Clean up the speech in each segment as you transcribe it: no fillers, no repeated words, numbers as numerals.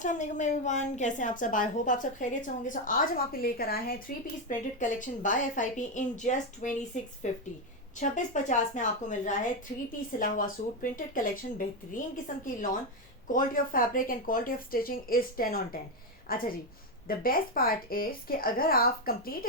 अस्सलाम वालेकुम एवरीवन, कैसे हैं आप सब। आई होप आप सब खैरियत से होंगे। सो आज हम आपके लेकर आए हैं 3 piece printed collection by FIP in just 2650। 2650 में आपको मिल रहा है 3 पीस सिला हुआ सूट प्रिंटेड कलेक्शन। बेहतरीन किस्म की lawn, quality of fabric and quality of stitching is 10/10। अच्छा जी, द बेस्ट पार्ट इज कि अगर आप कंप्लीट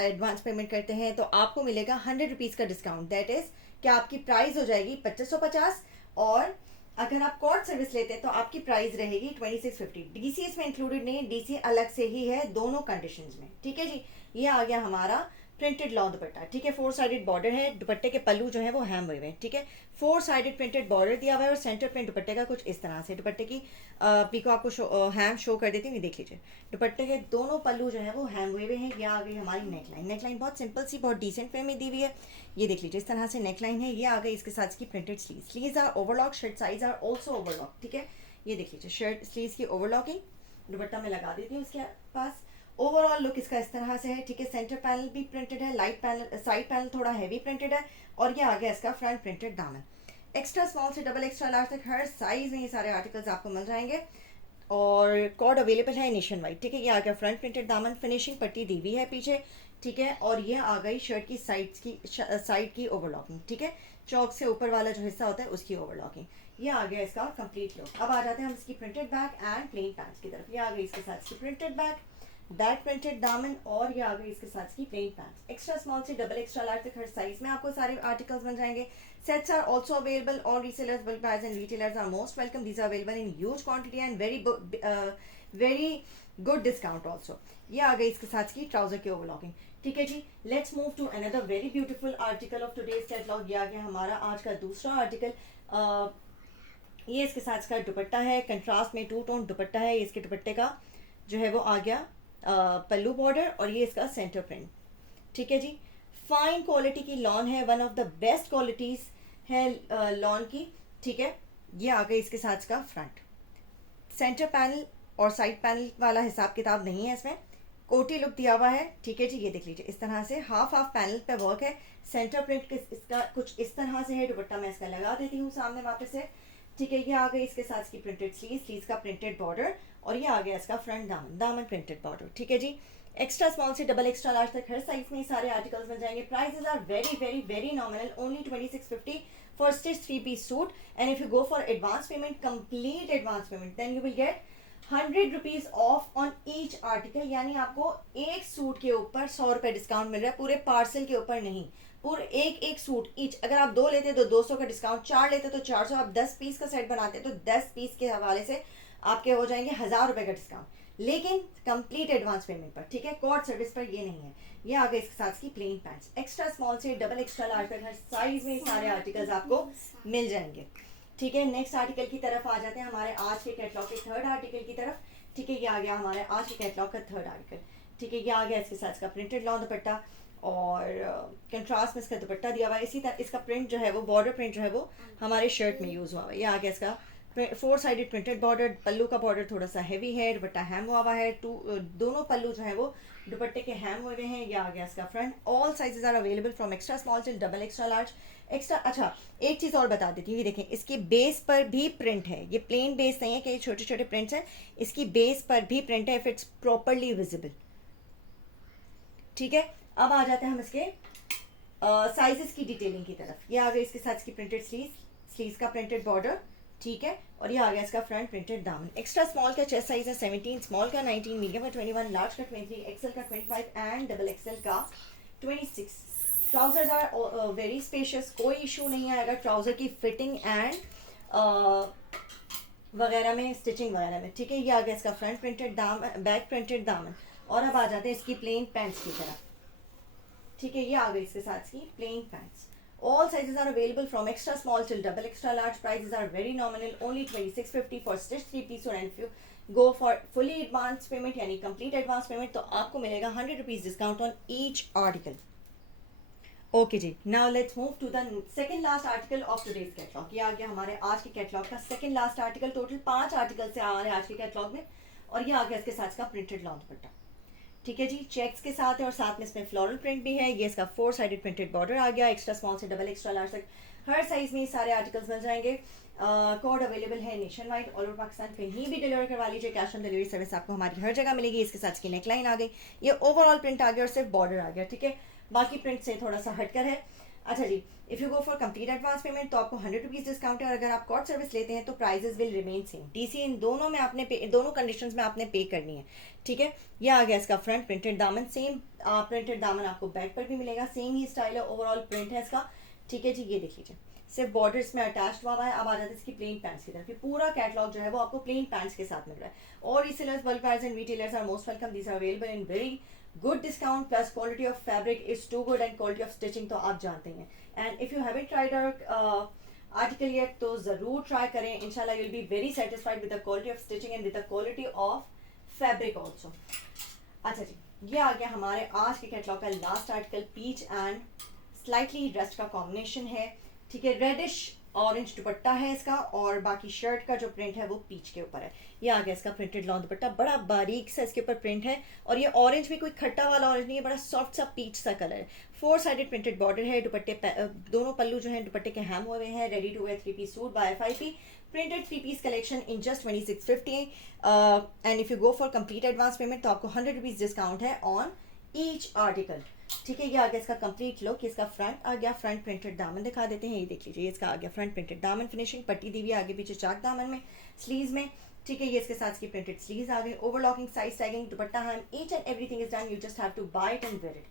एडवांस पेमेंट करते हैं तो आपको मिलेगा 100 रुपीज़ का डिस्काउंट। दैट इज कि आपकी प्राइस हो जाएगी 2550, और अगर आप कॉर्ड सर्विस लेते हैं तो आपकी प्राइस रहेगी 2650। डीसी इसमें इंक्लूडेड नहीं, डीसी अलग से ही है दोनों कंडीशंस में। ठीक है जी, ये आ गया हमारा प्रिंटेड लॉन दुपट्टा। ठीक है, 4 साइडेड बॉर्डर है, दुपट्टे के पल्लू जो है वो हैम हुए हैं। ठीक है, 4 साइडेड प्रिंटेड बॉर्डर दिया हुआ है और सेंटर प्रिंट दुपट्टे का कुछ इस तरह से। दुपट्टे की पीको आपको हैम शो कर देती हूँ, देख लीजिए। दुपट्टे के दोनों पल्लू जो है वो हैम हुए हुए हैं। यह आ गई हमारी नेकलाइन। नेकलाइन बहुत सिंपल सी, बहुत डिसेंट वे में दी हुई है। ये देख लीजिए, इस तरह से नेकलाइन है। ये आ गई इसके साथ की printed sleeve. Sleeves are overlock, shirt size are also overlock. ठीक है, ये देख लीजिए शर्ट स्लीव्स की ओवरलॉकिंग। दुपट्टा में लगा देती हूँ इसके पास। ओवरऑल लुक इसका इस तरह से है। ठीक है, सेंटर पैनल भी प्रिंटेड है, लाइट पैनल, साइड पैनल थोड़ा हैवी प्रिंटेड है, और ये आ गया इसका फ्रंट प्रिंटेड दामन। एक्स्ट्रा स्मॉल से डबल एक्स्ट्रा लार्ज तक हर साइज में ये सारे आर्टिकल्स आपको मिल जाएंगे, और कॉर्ड अवेलेबल है नेशन वाइड। ठीक है, ये आ गया फ्रंट प्रिंटेड दामन, फिनिशिंग पट्टी दी हुई है पीछे। ठीक है, और ये आ गई शर्ट की साइड की ओवरलॉकिंग। ठीक है, चौक से ऊपर वाला जो हिस्सा होता है उसकी ओवरलॉकिंग। ये आ गया इसका कंप्लीट लुक। अब आ जाते हैं हम इसकी printed back and plain pants की तरफ। ये आ गई इसके साथ इसकी प्रिंटेड बैक, बैक प्रिंटेड दामन, और ये आ गई इसके साथ की प्लेन पैंट्स। एक्स्ट्रा स्मॉल से डबल एक्स्ट्रा लार्ज तक हर साइज में आपको सारे आर्टिकल्स मिल जाएंगे। Sets are also available. All resellers, bulk buyers and retailers are most welcome. These are available in huge quantity and very good discount also. ये आ गई इसके साथ की ट्राउजर की ओवरलॉकिंग। ठीक है जी, let's move to another very beautiful article of today's catalogue. ये आ गया हमारा आज का दूसरा आर्टिकल। ये इसके साथ का दुपट्टा है, कंट्रास्ट में 2 टोन दुपट्टा है। इसके दुपट्टे का जो है वो आ गया पल्लू बॉर्डर, और ये इसका सेंटर प्रिंट। ठीक है जी, फाइन क्वालिटी की लॉन है, one of the best qualities है लॉन की। ठीक है, ये आ गई इसके साथ का फ्रंट। सेंटर पैनल और साइड पैनल वाला हिसाब किताब नहीं है इसमें, कोटी लुक दिया हुआ है। ठीक है जी, ये देख लीजिए, इस तरह से हाफ पैनल पे वर्क है। सेंटर प्रिंट इसका कुछ इस तरह से है। दुपट्टा मैं इसका लगा देती हूँ सामने वापस से। ठीक है, ये आ गई इसके साथ की प्रिंटेड स्लीव का प्रिंटेड बॉर्डर, और ये आ गया इसका फ्रंट दामन, दामन प्रिंटेड बॉर्डर। ठीक है जी, एक्स्ट्रा स्मॉल से डबल एक्स्ट्रा लार्ज तक हर साइज में सारे आर्टिकल्स मिल जाएंगे। Prices are very very very nominal, only 2650 for stitch 3 piece suit. And if you go for advance payment, complete advance payment, then you will get 100 rupees off on each article. यानी आपको एक suit के ऊपर 100 रुपये discount मिल रहा है, पूरे parcel के ऊपर नहीं, पूरे एक सूट ईच। अगर आप 2 लेते तो 200 का डिस्काउंट, 4 लेते तो 400, आप 10 पीस का सेट बनाते तो 10 पीस के हवाले से आपके हो जाएंगे 1000 रुपये का डिस्काउंट, लेकिन कंप्लीट एडवांस पेमेंट पर। ठीक है, कॉर्ड सर्विस पर ये नहीं है। ये आ गए इसके साथ की प्लेन पैंट्स। एक्स्ट्रा स्मॉल से डबल एक्स्ट्रा लार्ज तक हर साइज में सारे आर्टिकल्स आपको मिल जाएंगे। ठीक है, नेक्स्ट आर्टिकल की तरफ आ जाते हैं, हमारे आज के कैटलॉग के थर्ड आर्टिकल की तरफ। ठीक है, ये आ गया हमारे आज के कैटलॉग का थर्ड आर्टिकल। ठीक है, ये आ गया इसके साथ का प्रिंटेड लॉन दुपट्टा, और कंट्रास्ट में इसका दुपट्टा दिया हुआ है। इसी तरह इसका प्रिंट जो है वो बॉर्डर प्रिंट जो है वो हमारे शर्ट में यूज़ हुआ है। ये आ गया इसका 4 साइडेड प्रिंटेड बॉर्डर। पल्लू का बॉर्डर थोड़ा सा हैवी है, दुपट्टा हैम हुआ है। दोनों पल्लू जो है वो दुपट्टे के हैम हुए हैं। ये आ गया इसका front. All sizes are available from extra small till double extra large. Extra अच्छा, एक चीज़ और बता देती हूँ, ये देखें, इसकी बेस पर भी प्रिंट है। ये प्लेन बेस नहीं है कि छोटे छोटे प्रिंट्स हैं, इसकी बेस पर भी प्रिंट है, इफ इट्स प्रॉपरली विजिबल। ठीक है, अब आ जाते हैं हम इसके साइजेस की डिटेलिंग की तरफ। ये आ गई इसके साथ की प्रिंटेड स्लीव्स का प्रिंटेड बॉर्डर। ठीक है, और ये आ गया इसका फ्रंट प्रिंटेड दामन। एक्स्ट्रा स्मॉल का चेस्ट साइज है 17, स्मॉल का 19, मीडियम का 21, लार्ज का 23, एक्सेल का 25 एंड डबल एक्सेल का 26। ट्राउजर्स आर वेरी स्पेशियस, कोई इशू नहीं आएगा ट्राउजर की फिटिंग एंड वगैरह में, स्टिचिंग वगैरह में। ठीक है, ये आ गया इसका फ्रंट प्रिंटेड दामन, बैक प्रिंटेड दामन। और अब आ जाते हैं इसकी प्लेन पैंट्स की तरफ। ठीक है, ये आ गई इसके साथ की plain pants. All sizes are available from extra small till double extra large. Prices are very nominal, only 2650 for stitch 3 piece. And if you go for fully advanced payment यानी complete advance payment, तो आपको मिलेगा 100 rupees discount on each article. Okay जी, now let's move to the second last article of today's catalogue. ये आ गया हमारे आज के कैटलॉग का second last article. Total 5 article से आ रहे हैं आज के कैटलॉग में, और ये आ गया इसके साथ का प्रिंटेड लॉन दुपट्टा। ठीक है जी, चेक्स के साथ है, और साथ में इसमें फ्लोरल प्रिंट भी है। ये इसका 4 साइडेड प्रिंटेड बॉर्डर आ गया। एक्स्ट्रा स्मॉल से डबल एक्स्ट्रा लार्ज तक हर साइज में सारे आर्टिकल्स मिल जाएंगे। कोड अवेलेबल है nation wide, all over Pakistan, कहीं भी डिलीवर करवा लीजिए। कैश ऑन डिलीवरी सर्विस आपको हमारी हर जगह मिलेगी। इसके साथ इसकी नेकलाइन आ गई, ये ओवरऑल प्रिंट आ गया और सिर्फ बॉर्डर आ गया, ठीक है, बाकी प्रिंट से थोड़ा सा हटकर है। अच्छा जी, if you go for complete advance payment तो आपको 100 रुपीज़ डिस्काउंट है, और अगर आप कॉर्ड सर्विस लेते हैं तो prices will remain same. TC इन दोनों में आपने दोनों कंडीशंस में आपने पे करनी है, ठीक है। ये आ गया इसका फ्रंट प्रिंटेड दामन, सेम प्रिंटेड दामन आपको बैक पर भी मिलेगा, सेम ही स्टाइल है, ओवरऑल प्रिंट है इसका, ठीक है जी। ये देख लीजिए, सिर्फ बॉर्डर्स में अटैच्ड हुआ है। अब आ जाता है इसकी प्लेन पैंट्स की तरफ। ये पूरा कैटलॉग जो है वो आपको प्लेन पैंट्स के साथ मिल रहा है। और resellers, bulk buyers and retailers are most welcome, these are available in very good discount, plus quality of fabric is too good and quality of stitching तो आप जानते हैं। And if you haven't tried our article yet तो ज़रूर try करें, इंशाल्लाह you will be very satisfied with the quality of stitching and with the quality of fabric also. अच्छा जी, ये आ गया हमारे आज के कैटलॉग का last article, peach and slightly rust का कॉम्बिनेशन है, ठीक है। रेडिश ऑरेंज दुपट्टा है इसका, और बाकी शर्ट का जो प्रिंट है वो पीच के ऊपर है। ये आ गया इसका प्रिंटेड लॉन्ग दुपट्टा, बड़ा बारीक सा इसके ऊपर प्रिंट है, और ये ऑरेंज भी कोई खट्टा वाला ऑरेंज नहीं है, बड़ा सॉफ्ट सा पीच सा कलर है। 4 साइडेड प्रिंटेड बॉर्डर है, दुपट्टे दोनों पल्लू जो है दुपट्टे के हैम हुए हैं। Ready to wear 3 piece suit by FIP, printed 3 piece collection in just 2650। And if you go for complete advance payment तो आपको 100 रुपीज़ डिस्काउंट है ऑन ईच आर्टिकल, ठीक है। ये आ गया इसका कंप्लीट लुक, इसका फ्रंट आ गया, फ्रंट प्रिंटेड दामन दिखा देते हैं, ये देख लीजिए, इसका आ गया फ्रंट प्रिंटेड दामन, फिनिशिंग पट्टी दी हुई है आगे पीछे चाक दामन में, स्लीव्स में, ठीक है। ये इसके साथ इसकी प्रिंटेड स्लीव्स आ गई, overlocking, size tagging, dupatta hem, each and everything is done, you just have to buy it and wear it,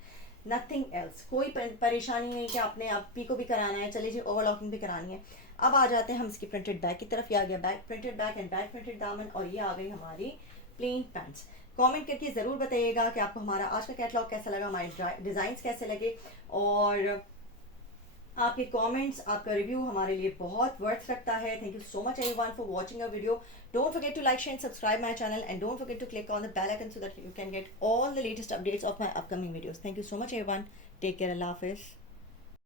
nothing else. कोई परेशानी नहीं कि आपने आप पी को भी कराना है, चलिए जी ओवरलॉकिंग भी करानी है। अब आ जाते हैं हम इसकी प्रिंटेड बैक की तरफ। ये आ गया back printed back and back printed दामन, और ये आ गई हमारी प्लेन पैंट्स। कमेंट करके ज़रूर बताइएगा कि आपको हमारा आज का कैटलॉग कैसा लगा, हमारे डिज़ाइंस कैसे लगे, और आपके कमेंट्स, आपका रिव्यू हमारे लिए बहुत वर्थ रखता है। Thank you so much everyone for watching our video. Don't forget to like, share and subscribe my channel, and don't forget to click on the bell icon so that you can get all the latest updates of my upcoming videos. Thank you so much everyone, take care, अल्लाह हाफिज़।